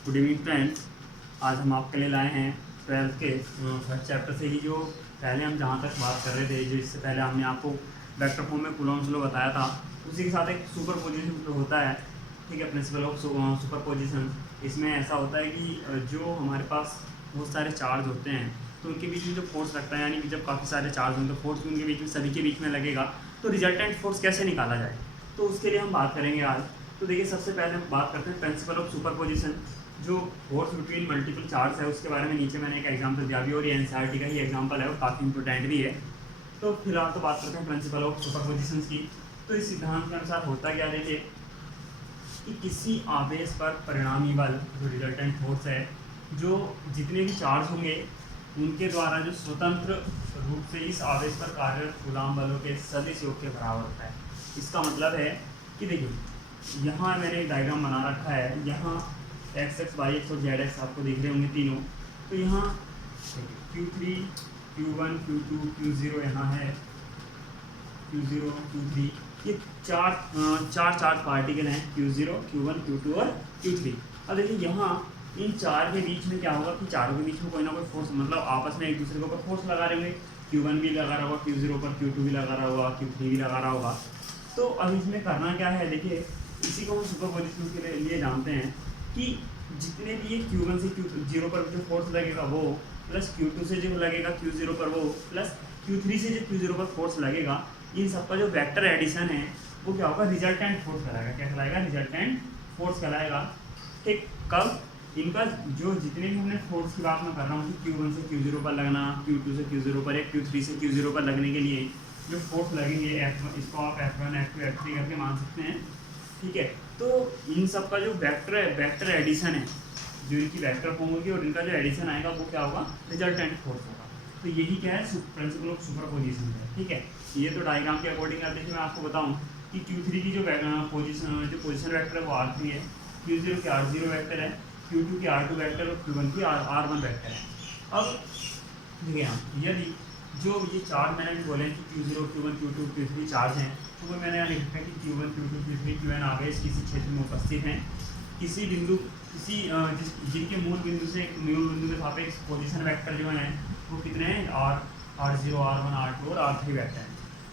Good evening friends. आज हम आपके लिए लाए हैं 12th के फर्स्ट चैप्टर से ही जो पहले हम जहाँ तक बात कर रहे थे, जो इससे पहले हमने आपको वेक्टर फॉर्म में कूलॉम्स लॉ बताया था, उसी के साथ एक सुपरपोजिशन होता है। ठीक है, प्रिंसिपल ऑफ सुपरपोजिशन। इसमें ऐसा होता है कि जो हमारे पास बहुत सारे चार्ज होते हैं तो उनके बीच में जो फोर्स लगता है, यानी कि जब काफ़ी सारे चार्ज होंगे तो फोर्स भी उनके बीच में सभी के बीच में लगेगा, तो रिजल्टेंट फोर्स कैसे निकाला जाए, तो उसके लिए हम बात करेंगे आज। तो देखिए, सबसे पहले हम बात करते हैं प्रिंसिपल ऑफ सुपरपोजिशन। जो फोर्स बिटवीन मल्टीपल चार्ज है उसके बारे में नीचे मैंने एक एग्जांपल दिया भी, और ये एनसीईआरटी का ही एग्जांपल है और काफ़ी इंपॉर्टेंट भी है। तो फिलहाल तो बात करते हैं प्रिंसिपल ऑफ सुपरपोजिशन की। तो इस सिद्धांत के अनुसार होता क्या, देखिए कि किसी आवेश पर परिणामी बल, जो रिजल्टेंट फोर्स है, जो जितने भी चार्ज होंगे उनके द्वारा जो स्वतंत्र रूप से इस आवेश पर कार्यरत कूलॉम बलों के सदिश योग के बराबर होता है। इसका मतलब है कि देखिए, यहाँ मैंने एक डायग्राम बना रखा है, यहाँ एक्स एक्स वाई एक्स और जेड एक्स आपको दिख रहे होंगे तीनों। तो यहाँ Q3 Q1 Q2 Q0 यहाँ है, Q0 Q3, ये चार पार्टिकल हैं, Q0 Q1 Q2 और Q3। अब देखिए, यहाँ इन चार के बीच में क्या होगा कि चारों के बीच में कोई ना कोई फोर्स, मतलब आपस में एक दूसरे के ऊपर फोर्स लगा रहे होंगे। Q1 भी लगा रहा होगा Q0 पर, Q2 भी लगा रहा होगा, Q3 भी लगा रहा होगा। तो अब इसमें करना क्या है, देखिए इसी को हम सुपरपोजिशन के लिए जानते हैं कि जितने भी ये Q1 से Q0 पर जो फोर्स लगेगा वो, प्लस Q2 से जो लगेगा Q0 पर वो, प्लस Q3 से जो Q0 पर फोर्स लगेगा, इन सबका जो वेक्टर एडिशन है वो क्या होगा, रिजल्टेंट फोर्स कहलाएगा। क्या कहलाएगा? रिजल्टेंट फोर्स कहलाएगा। ठीक, कब इनका जो जितने भी हमने फोर्स की बात मैं कर रहा हूँ कि Q1 से Q0 पर लगना, Q2 से Q0 पर या Q3 से Q0 पर लगने के लिए जो फोर्स लगेंगे F1, इसको आप F1 F2 F3 करके मान सकते हैं। ठीक है, तो इन सब का जो वेक्टर एडिशन है, जो इनकी वेक्टर फॉर्म होगी और इनका जो एडिशन आएगा वो क्या होगा, रिजल्टेंट फोर्स होगा। तो यही क्या है, प्रिंसिपल ऑफ सुपरपोजिशन है। ठीक है, ये तो डायग्राम के अकॉर्डिंग है। देखिए मैं आपको बताऊं कि Q3 की जो पोजीशन वेक्टर है वो R3 है, Q0 की R0 वेक्टर है, Q2 की R2 वेक्टर और Q1 की R1 वेक्टर है। अब देखिए यहाँ यदि जो ये चार्ज मैंने भी बोले कि Q0 Q1 Q2 Q3 charge हैं, तो वो मैंने यहाँ लिख रखा है कि Q1 Q2 Q3 Qn आवेश किसी क्षेत्र में उपस्थित हैं, किसी बिंदु जिनके मूल बिंदु से मूल बिंदु के सापेक्ष पोजीशन वेक्टर जो हैं वो कितने हैं, R0 R1 R2 और R3 वेक्टर हैं।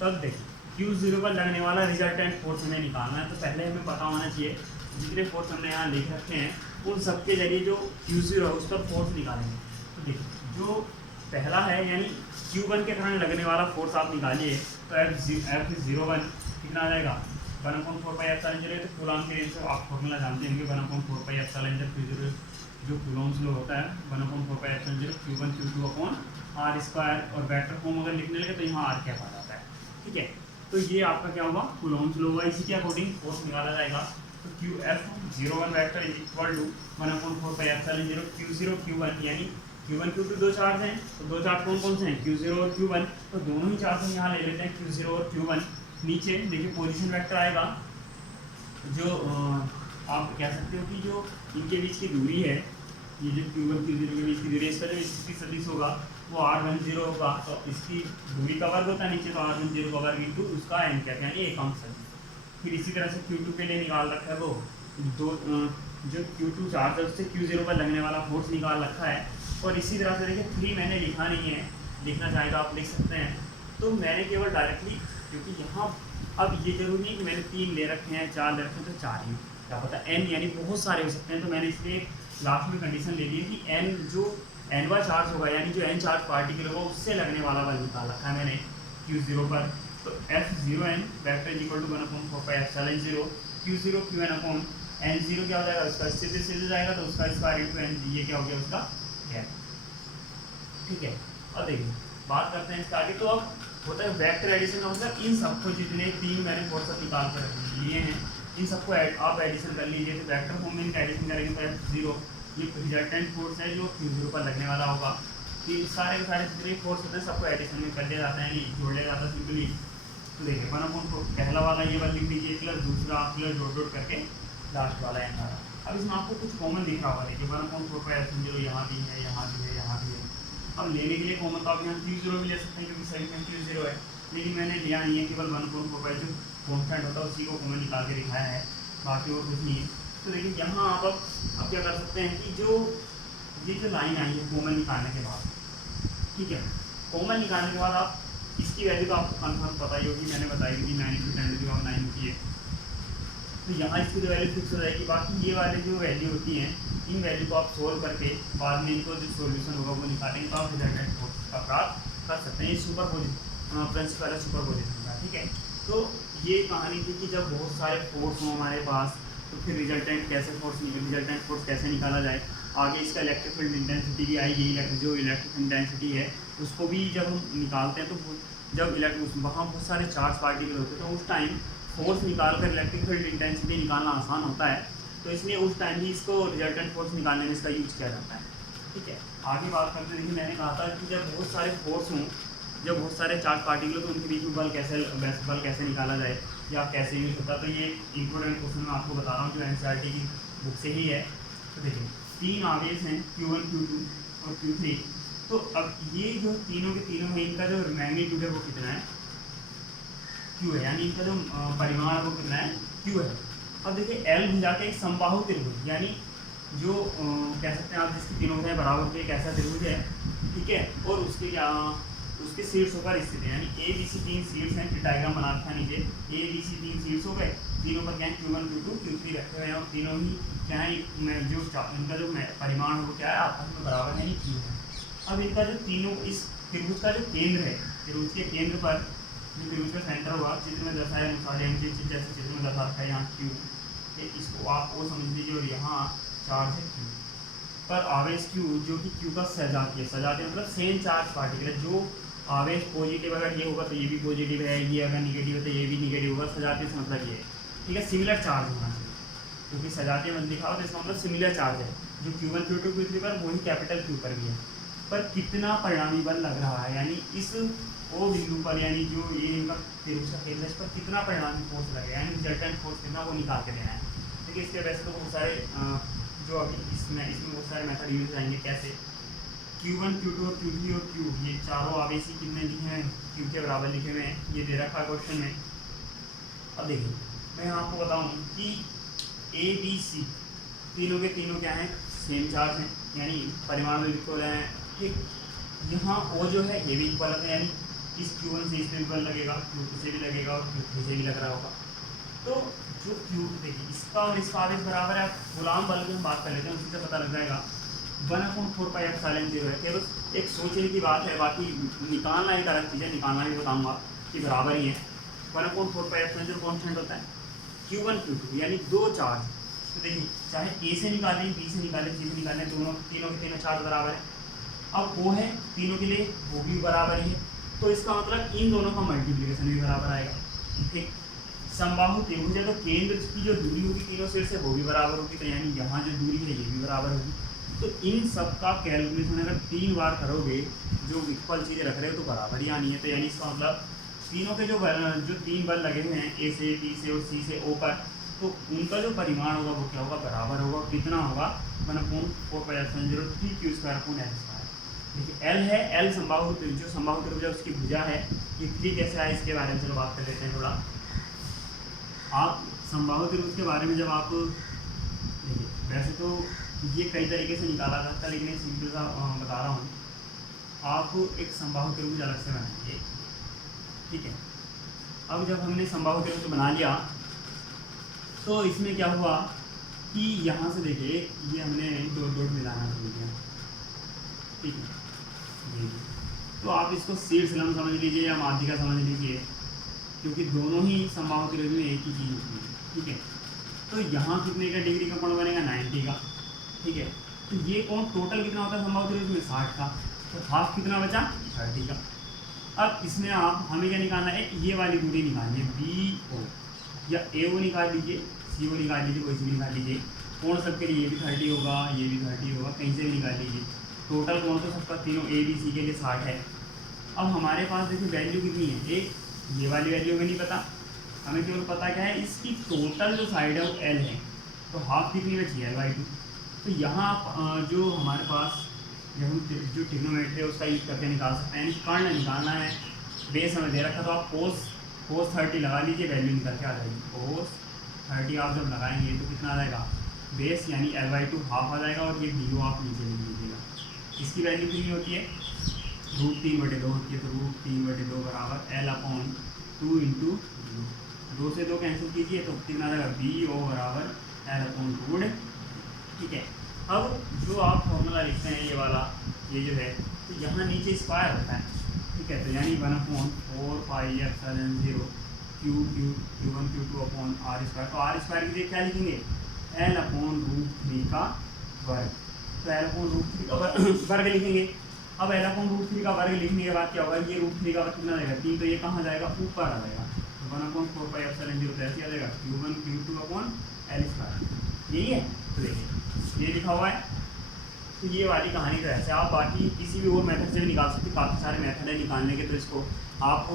तब देखिए Q0 पर लगने वाला रिजल्टेंट फोर्स हमें निकालना है, तो पहले हमें पता होना चाहिए जितने फोर्स हमने यहाँ लिख रखे हैं उन सबके जरिए जो Q0 है उस पर फोर्स निकालेंगे। तो देखिए जो पहला है, यानी Q1 के कारण लगने वाला फोर्स आप निकालिए, तो F01 कितना आ जाएगा, 1/4πε0। तो कूलॉम के लिए आप फॉर्मूला जानते होंगे, 1/4πε0 Q0 जो कूलॉम्स लो होता है, 1/4πε0 Q1 Q2 R²। और वेक्टर फॉर्म अगर लिखने लगे तो यहाँ R क्या आ जाता है। ठीक है, तो ये आपका क्या होगा, कूलॉम्स लो होगा, इसी के अकॉर्डिंग फोर्स निकाला जाएगा। तो QF01 vector is equal to 1/4πε0 Q0 Q1, यानी Q1 Q2 दो चार्ज हैं, तो दो चार्ज कौन कौन से हैं, Q0 और Q1। तो दोनों ही चार्ज हम यहाँ ले लेते हैं, Q0 और Q1। नीचे देखिए पोजीशन वेक्टर आएगा, जो आप कह सकते हो कि जो इनके बीच की दूरी है, ये जो Q1 Q0 के बीच की दूरी है, इसका जो स्थिति सदिश होगा वो R10 होगा। तो इसकी दूरी का वर्ग होता है नीचे, तो R10 का वर्ग इंटू उसका n क्या, यानी एकांक सदिश। फिर इसी तरह से Q2 के लिए निकाल रखा है वो दो, जो Q2 चार्ज है उससे Q0 पर लगने वाला फोर्स निकाल रखा है। और इसी तरह से देखिए 3 मैंने लिखा नहीं है, लिखना चाहे तो आप लिख सकते हैं। तो मैंने केवल डायरेक्टली, क्योंकि यहाँ अब ये जरूरी नहीं कि मैंने 3 ले रखे हैं 4 ले रखे हैं, तो 4 ही, क्या पता n यानी बहुत सारे हो सकते हैं। तो मैंने इसलिए लास्ट में कंडीशन ले ली है कि n जो nवा चार्ज होगा, यानी जो n चार्ज पार्टिकल होगा उससे लगने वाला बल निकाल रखा है मैंने Q0 पर। तो F0n vector is equal to 1/4πε0 Q0 Qn n0 क्या हो जाएगा, उसका स्थिति से जाएगा तो उसका स्क्वायर इंटू n, ये क्या हो गया उसका गैप। ठीक है, अब देखिए बात करते हैं इसका आगे। तो अब होता है वेक्टर एडिशन का मतलब इन सबको, जितने 3 मैंने फोर्स निकाल कर लिए हैं, इन सबको आप एडिशन कर लीजिए। तो वेक्टर फॉर्म में इनका एडिशन करेंगे तो F0 ये रिजल्टेंट फोर्स है जो Q0 पर लगने वाला होगा। फिर सारे के सारे जितने फोर्स होते हैं सबको एडिशन में कर दिया जाता है, यानी जोड़ लिया जाता है सिंपली। तो देखिए 1/4 पहला वाला ये वाला लिख लीजिए, प्लस दूसरा प्लस डॉट करके लास्ट वाला n आ रहा। अब इसमें आपको कुछ कॉमन दिख रहा होगा, देखिए 1/4πε0 यहाँ भी है, यहाँ भी है, यहाँ भी है। अब लेने के लिए कॉमन तो आप यहाँ Q0 भी ले सकते हैं, क्योंकि सभी में Q0 है, लेकिन मैंने लिया नहीं है, केवल 1/4 जो कॉन्स्टेंट होता है उसी को कॉमन निकाल के दिखाया है, बाकी और कुछ नहीं है। तो देखिए यहाँ आप अब क्या कर सकते हैं कि जो ये जो लाइन आई है कॉमन निकालने के बाद, ठीक है, कॉमन निकालने के बाद आप इसकी वैल्यू तो आपको कन्फर्म पता ही होगी, मैंने बताई थी 9 × 10⁻⁹ होती है। तो यहाँ इसकी तो वैल्यू फिक्स हो जाएगी। बाकी ये वाले जो वैल्यू होती हैं, इन वैल्यू को आप सोल्व करके बाद में इनको जो सॉल्यूशन होगा वो निकालेंगे तो आप रिजल्टेंट फोर्स का प्राप्त कर सकते हैं। ये प्रिंसिपल है सुपरपोजिशन का, ठीक है। तो ये कहानी थी कि जब बहुत सारे फोर्स हों हमारे पास तो फिर रिजल्टेंट फोर्स कैसे निकाला जाए। आगे इसका इलेक्ट्रिक फील्ड इंटेंसिटी भी आएगी, जो इलेक्ट्रिक इंटेंसिटी है उसको भी जब हम निकालते हैं तो जब वहाँ बहुत सारे चार्ज पार्टिकल होते हैं तो उस टाइम फोर्स निकाल कर इलेक्ट्रिक फील्ड इंटेंसिटी निकालना आसान होता है, तो इसलिए उस टाइम ही इसको रिजल्टेंट फोर्स निकालने में इसका यूज किया जाता है, ठीक है। आगे बात करते हैं, मैंने कहा था कि जब बहुत सारे फोर्स हों, जब बहुत सारे चार्ज पार्टिकल हो तो उनके बीच में बल कैसे निकाला जाए या कैसे यूज होता है। तो ये इंपॉर्टेंट क्वेश्चन मैं आपको बता रहा हूँ जो एनसीईआरटी की बुक से ही है। तो देखिए 3 आवेश हैं Q1, Q2 और Q3। तो अब ये जो तीनों के तीनों हैं, इनका जो मैग्नीट्यूड है वो कितना है, Q है, यानी इनका जो परिमाण है वो कितना है, Q है। अब देखिए L भुजा के एक समबाहु त्रिभुज, यानी जो कह सकते हैं आप जिसकी तीनों भुजाएं बराबर के एक ऐसा त्रिभुज है, ठीक है, और उसके शीर्ष होकर स्थित है, यानी ABC 3 शीर्ष हैं, फिर डायग्राम बना रखा है नीचे। ABC 3 शीर्ष हो गए, तीनों पर क्या है Q1, Q2, Q3 रखे हुए हैं और तीनों ही क्या है जो इनका जो परिमाण है वो क्या है आपस में बराबर है, Q है। अब इनका जो तीनों इस त्रिभुज का जो केंद्र है, त्रिभुज के केंद्र पर जो त्रिभुज का सेंटर हुआ चित्र में दर्शाया अनुसार, जैसे चित्र में दर्शा रखा है यहाँ Q, इसको आप वो समझ लीजिए और यहाँ चार्ज है Q पर आवेश Q जो कि Q का सजातीय मतलब सेम चार्ज पार्टिकल है। जो आवेश पॉजिटिव अगर ये होगा तो ये भी पॉजिटिव है, ये अगर निगेटिव है तो ये भी निगेटिव होगा। सजातीय से मतलब ये है, ठीक है, सिमिलर चार्ज होना चाहिए, क्योंकि सजातीय मत लिखा हो तो इसका मतलब सिमिलर चार्ज है। जो Q1, Q2, Q3 पर वही कैपिटल Q पर भी है। पर कितना परिणामी बल लग रहा है, यानी इस ओ बिंदु पर, यानी जो ये इनका त्रिभुज का केंद्र है इस पर कितना परिणामी फोर्स लगेगा, यानी रिजल्टेंट फोर्स कितना वो निकाल के देना है। देखिए इसके वैसे तो बहुत सारे जो अभी इसमें बहुत सारे मेथड यूज आएंगे। कैसे Q1, Q2 और Q3 और Q ये चारों आवेशी कितने लिखे हैं, Q के बराबर लिखे हुए हैं, ये दे रखा है क्वेश्चन में। अब देखिए मैं आपको बताऊं कि ABC तीनों के तीनों क्या हैं, सेम चार्ज हैं, यानी परिमाण में इक्वल हैं, ठीक। यहाँ O जो है ये भी इक्वल है, यानी इस Q1 से इसमें बल लगेगा, Q2 से भी लगेगा और Q3 से भी लग रहा होगा। तो जो Q देखिए इसका और इसका आवेश बराबर है। गुलाम बल की हम बात कर लेते हैं, उसी से पता लग जाएगा। 1/4πε0 है, केवल एक सोचने की बात है, बाकी निकालना एक अलग चीज़ है, निकालना भी बताऊंगा कि बराबर ही है। 1/4πε0 कॉन्स्टेंट होता है Q1, Q2 यानी दो चार्ज। तो देखिए चाहे A से निकालें, B से निकालें, C से निकालें, तीनों के तीनों चार्ज बराबर है। अब O है तीनों के लिए, वो भी बराबर ही है, तो इसका मतलब इन दोनों का मल्टीप्लिकेशन भी बराबर आएगा, ठीक। समबाहु त्रिभुज है तो केंद्र की जो दूरी होगी तीनों सिर से वो भी बराबर होगी, तो यानी यहाँ जो दूरी है ये भी बराबर होगी। तो इन सब का कैलकुलेशन अगर 3 बार करोगे, जो इक्वल चीज़ें रख रहे हो तो बराबर ही आनी है। तो यानी इसका मतलब तीनों के जो 3 बल लगे हुए हैं A से, B से और C से O पर, तो उनका जो परिमाण होगा वो क्या होगा, बराबर होगा। कितना होगा, 1/4πε0 3Q²/L²। देखिए L है, L समबाहु जो समबाहु त्रिभुज है उसकी भुजा है। ये 3 कैसे आए इसके बारे में चलो बात कर लेते हैं थोड़ा। आप समबाहु त्रिभुज के बारे में जब आप देखिए, वैसे तो ये कई तरीके से निकाला जाता है, लेकिन एक सिंपल सा बता रहा हूँ। आप एक समबाहु त्रिभुज अलग से बनाएंगे, ठीक है। अब जब हमने समबाहु त्रिभुज बना लिया तो इसमें क्या हुआ कि यहाँ से देखिए ये हमने डॉट मिलाना शुरू किया, ठीक है। तो आप इसको शीर्ष लंब समझ लीजिए या माध्यिका समझ लीजिए, क्योंकि दोनों ही समबाहु त्रिभुज में एक ही चीज़ होती है, ठीक है। तो यहाँ कितने का डिग्री का कोण बनेगा, 90 का, ठीक है। तो ये कोण टोटल कितना होता है समबाहु त्रिभुज में, 60 का, तो हाफ कितना बचा, 30 का। अब इसमें आप हमें क्या निकालना है, ये वाली दूरी निकालनी है, BO या AO निकाल लीजिए, CO निकाल लीजिए, कोई से भी निकाल लीजिए। कोण सबके लिए ये भी 30 होगा, ये भी 30 होगा, कहीं से भी निकाल लीजिए। टोटल कोण तो सबका तीनों ABC के लिए 60 है। अब हमारे पास देखिए वैल्यू कितनी है, एक ये वाली वैल्यू हमें नहीं पता, हमें केवल पता क्या है इसकी टोटल जो साइड है वो L है, तो हाफ कितनी बची है, L/2। तो यहाँ आप जो हमारे पास जो ट्रिग्नोमेट्री है उसका यूज करके निकाल सकते हैं। यानी कर्ण निकालना है, बेस हमें दे रखा, तो आप cos 30 लगा लीजिए, वैल्यू निकल के आ जाएगी। cos 30 आप जब लगाएंगे तो कितना आ जाएगा, बेस यानी L/2 हाफ आ जाएगा और ये DO आप नीचे लिख लीजिएगा। इसकी वैल्यू कितनी होती है, √3/2 होती है, तो √3/2 बराबर L/2 इंटू 2 से 2 कैंसिल कीजिए तो कितना आ जाएगा BO बराबर L/2। ठीक है, अब जो आप फॉर्मूला लिखते हैं ये वाला, ये जो है, तो यहाँ नीचे स्क्वायर होता है। ठीक है, तो यानी 1/4πε0 Q1 Q2 अपॉन R²। तो R² की जगह क्या लिखेंगे, L/√3 का वर्ग। तो L/√3 का वर्ग लिखेंगे। अब L/√3 का वर्ग लिखने के बाद क्या होगा, ये √3 का वर्ग कितना जाएगा 3, तो ये कहाँ जाएगा, ऊपर आ जाएगा। तो 1/4πε0 तो ऐसे आ जाएगा Q1 Q2 अपॉन L²। यही है, तो देखिए ये लिखा हुआ है। तो ये वाली कहानी तो ऐसे, आप बाकी किसी भी और मेथड से भी निकाल सकते, काफ़ी सारे मेथड है निकालने के। तो इसको आप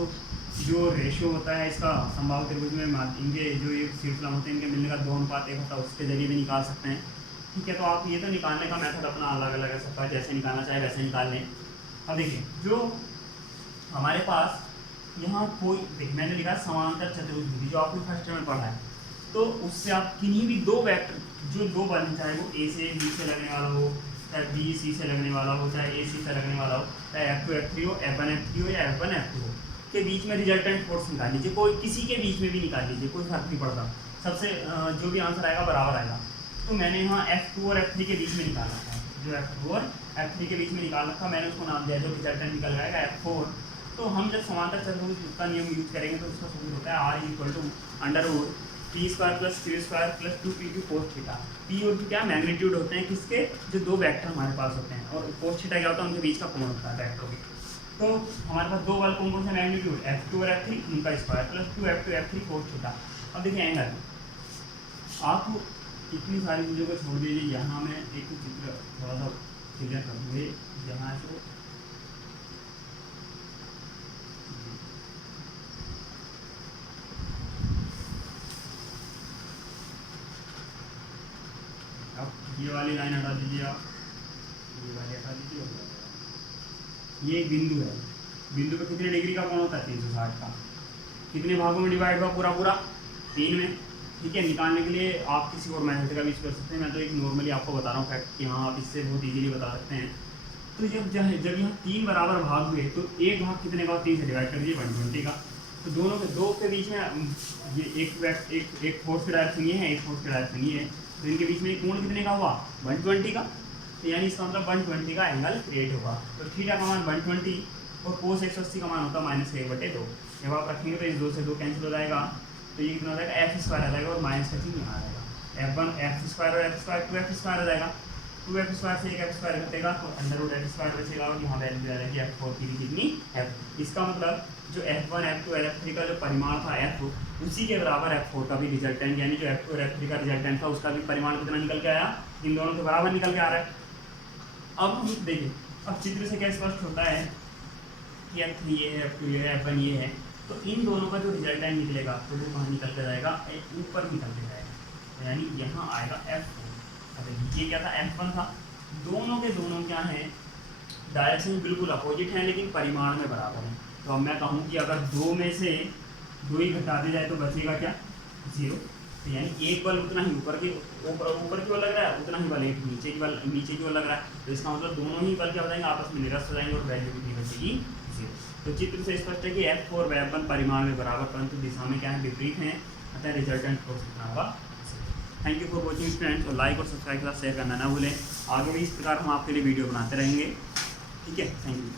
जो रेशियो होता है इसका संभाव्य त्रिभुज में इनके जो ये शीर्षण होते हैं इनके मिलने का 2:1 होता है, उसके जरिए भी निकाल सकते हैं। ठीक है, तो आप ये तो निकालने का मेथड अपना अलग अलग है सबका, जैसे निकालना चाहे वैसे निकाल लें। अब देखिए जो हमारे पास यहाँ कोई, देखिए मैंने लिखा समांतर चतुर्भुज विधि जो आपने फर्स्ट में पढ़ा है, तो उससे आप किन्हीं भी दो वेक्टर जो दो बने, चाहे वो A से B से लगने वाला हो, चाहे B C से लगने वाला हो, चाहे A C से लगने वाला हो, चाहे F2 F3 हो, F1 F3 हो या F1 F2 हो, के बीच में रिजल्टेंट फोर्स निकाल लीजिए। कोई किसी के बीच में भी निकाल लीजिए, कोई फर्क नहीं पड़ता, सबसे जो भी आंसर आएगा बराबर आएगा। तो मैंने यहाँ F2 और F3 के बीच में निकाला था, जो F2 और F3 के बीच में निकाल रखा, मैंने उसको नाम दिया जो रिजल्टेंट निकल जाएगा F4। तो हम जब समांतर चतुर्भुज का नियम यूज करेंगे तो उसका सूत्र होता है R = P² + Q² + 2P cos theta. P और Q क्या मैग्नीट्यूड होते हैं किसके, जो दो वेक्टर हमारे पास होते हैं, और cos थीटा क्या होता है, उनके बीच का कोण होता है वेक्टरों के। तो हमारे पास दो वाले कौन से मैग्नीट्यूड, F2 और F3 उनका square plus 2F2 F3 cos theta. अब देखिए एंगल, आप इतनी सारी चीज़ों को छोड़ दीजिए, यहाँ मैं एक चित्र थोड़ा सा क्लियर कर दूँगी। यहाँ से अब ये वाली लाइन हटा दीजिए, आप ये वाली हटा दीजिए। ये एक बिंदु है, बिंदु पे कितने डिग्री का कोण होता है 360 का, कितने भागों में डिवाइड हुआ, पूरा 3 में। ठीक है, निकालने के लिए आप किसी और मेथड का भी यूज कर सकते हैं, मैं तो एक नॉर्मली आपको बता रहा हूँ फैक्ट कि हाँ आप इससे बहुत इजीली बता सकते हैं। तो जब यहाँ 3 बराबर भाग हुए तो एक भाग कितने का, 3 से डिवाइड कर दीजिए 120 का। तो दोनों के दो के बीच में ये एक फोर्स की डायरेक्शन ये है, एक फोर्स की डायरेक्शन ये है, तो इनके बीच में कोण कितने का हुआ 120 का। तो यानी इसका मतलब 120 का एंगल क्रिएट होगा। तो थीटा का मान 120 और कोस 180 का मान होता है -1/2। जब आप रखेंगे तो इस 2 से 2 कैंसिल हो जाएगा, तो ये कितना हो जाएगा F² आ जाएगा और माइनस का चिन्ह यहाँ आ जाएगा। F1 F² और F² 2F² आ जाएगा। 2F² से एक F² घटेगा तो √F² बचेगा और यहाँ वैल्यू आ जाएगी F4 की भी कितनी F। इसका मतलब जो F1 F2 और F3 का जो परिमाण था F, उसी के बराबर F4 का भी रिजल्टेंट, यानी जो F2 और F3 का रिजल्टेंट था उसका भी परिमाण कितना निकल के आया, इन दोनों के बराबर निकल के आ रहा है। अब हम देखिए, अब चित्र से क्या स्पष्ट होता है कि F3 ये है, F2 ये है, F1 ये है, तो इन दोनों का जो रिजल्टेंट निकलेगा तो वो कहाँ निकल के जाएगा, ऊपर निकल के जाएगा, यानी यहाँ आएगा F4। अब ये क्या था, F1 था। दोनों के दोनों क्या हैं, डायरेक्शन बिल्कुल अपोजिट हैं लेकिन परिमाण में बराबर हैं। तो अब मैं कहूँ कि अगर 2 में से 2 ही घटा दिया जाए तो बचेगा क्या, 0। तो यानी एक बल उतना ही ऊपर की ओर लग रहा है, उतना ही बल एक नीचे की ओर लग रहा है। तो इसका मतलब दोनों ही बल क्या हो जाएंगे, आपस में निरस्त हो जाएंगे और वैल्यू कितनी बचेगी 0। तो चित्र से स्पष्ट है कि F4 और F1 परिमाण में बराबर परंतु दिशा में क्या है, विपरीत हैं, अतः रिजल्टेंट फोर्स कितना होगा। Thank you for watching students, और लाइक और सब्सक्राइब के साथ शेयर करना ना भूलें। आगे भी इस प्रकार हम आपके लिए वीडियो बनाते रहेंगे। ठीक है, थैंक यू।